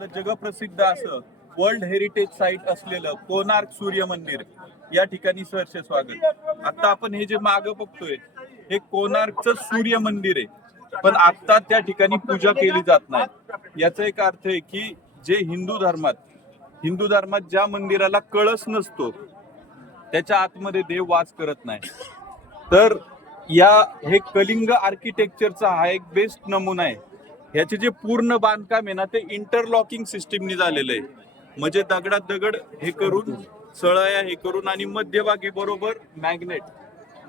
जगप्रसिद्ध असं world heritage site असलेलं कोणार्क सूर्य मंदिर या ठिकाणी सहर्ष स्वागत. आता आपण हे जे माग बघतोय हे कोणार्कचं सूर्य मंदिर आहे, पण आता त्या ठिकाणी पूजा केली जात नाही. याचा एक अर्थ आहे की जे हिंदू धर्मात ज्या मंदिराला कळस नसतो त्याच्या आतमध्ये देव वास करत नाही. तर हे कलिंग आर्किटेक्चरचा हा एक बेस्ट नमुना आहे. ह्याचे जे पूर्ण बांधकाम आहे ना ते इंटरलॉकिंग सिस्टीमनी झालेलं आहे. म्हणजे दगडात दगड हे करून सळया हे करून आणि मध्यभागी बरोबर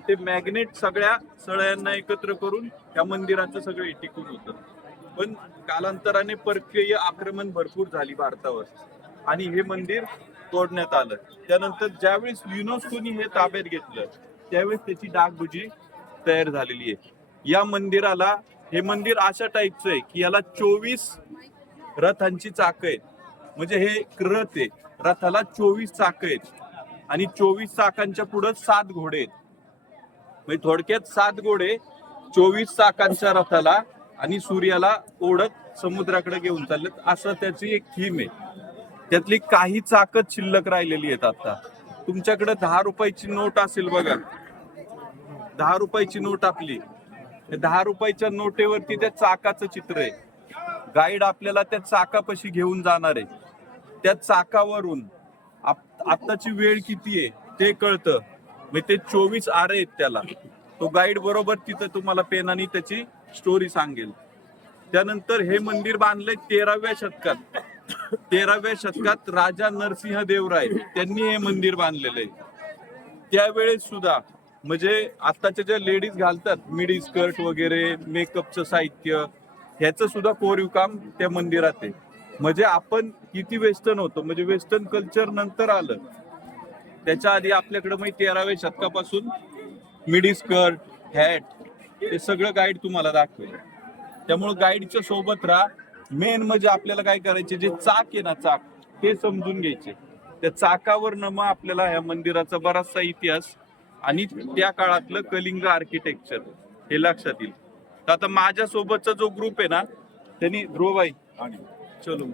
ते मॅग्नेट सगळ्या सळयांना एकत्र करून त्या मंदिराचं सगळं टिकून होतं. पण कालांतराने परकीय आक्रमण भरपूर झाली भारतावर आणि हे मंदिर तोडण्यात आलं. त्यानंतर ज्यावेळेस युनेस्कोनी हे ताब्यात घेतलं त्यावेळेस त्याची डागडुजी तयार झालेली आहे. या मंदिराला हे मंदिर अशा टाईपचं आहे की याला 24 रथांची चाकं आहेत. म्हणजे हे रथ आहे, रथाला 24 चाकं आहेत आणि 24 चाकांच्या पुढे 7 घोडे आहेत. म्हणजे थोडक्यात 7 घोडे 24 चाकांच्या रथाला आणि सूर्याला ओढत समुद्राकडे घेऊन चाललेत, असं त्याची एक थीम आहे. त्यातली काही चाकच शिल्लक राहिलेली आहेत. आता तुमच्याकडे 10 रुपयाची नोट असेल बघा, 10 रुपयाची नोट आपली, 10 रुपयाच्या नोटेवरती त्या चाकाचं चित्र आहे. गाईड आपल्याला त्या चाकापाशी घेऊन जाणार आहे. त्या चाकावरून आत्ताची वेळ किती आहे ते कळतं. म्हणजे ते 24 आरे आहेत त्याला. तो गाईड बरोबर तिथं तुम्हाला पेनाने त्याची स्टोरी सांगेल. त्यानंतर हे मंदिर बांधलंय 13व्या शतकात. 13व्या शतकात राजा नरसिंह देवराय त्यांनी हे मंदिर बांधलेलं आहे. त्यावेळेस सुद्धा म्हणजे आत्ताच्या ज्या लेडीज घालतात मिडी स्कर्ट वगैरे मेकअपचं साहित्य ह्याचं सुद्धा कोरीव काम त्या मंदिरात आहे. म्हणजे आपण किती वेस्टर्न होतो, म्हणजे वेस्टर्न कल्चर नंतर आलं. त्याच्या आधी आपल्याकडे मग 13व्या शतकापासून मिडी स्कर्ट हॅट हे सगळं गाईड तुम्हाला दाखवेल. त्यामुळे गाईडच्या सोबत राहा. मेन म्हणजे आपल्याला काय करायचे, जे चाक आहे ना चाक ते समजून घ्यायचे. त्या चाकावर मग आपल्याला ह्या मंदिराचा बराचसा इतिहास आणि त्या काळातलं कलिंग आर्किटेक्चर हे लक्षात येईल. तर आता माझ्या सोबतचा जो ग्रुप आहे ना त्यांनी ध्रुवबाई चलो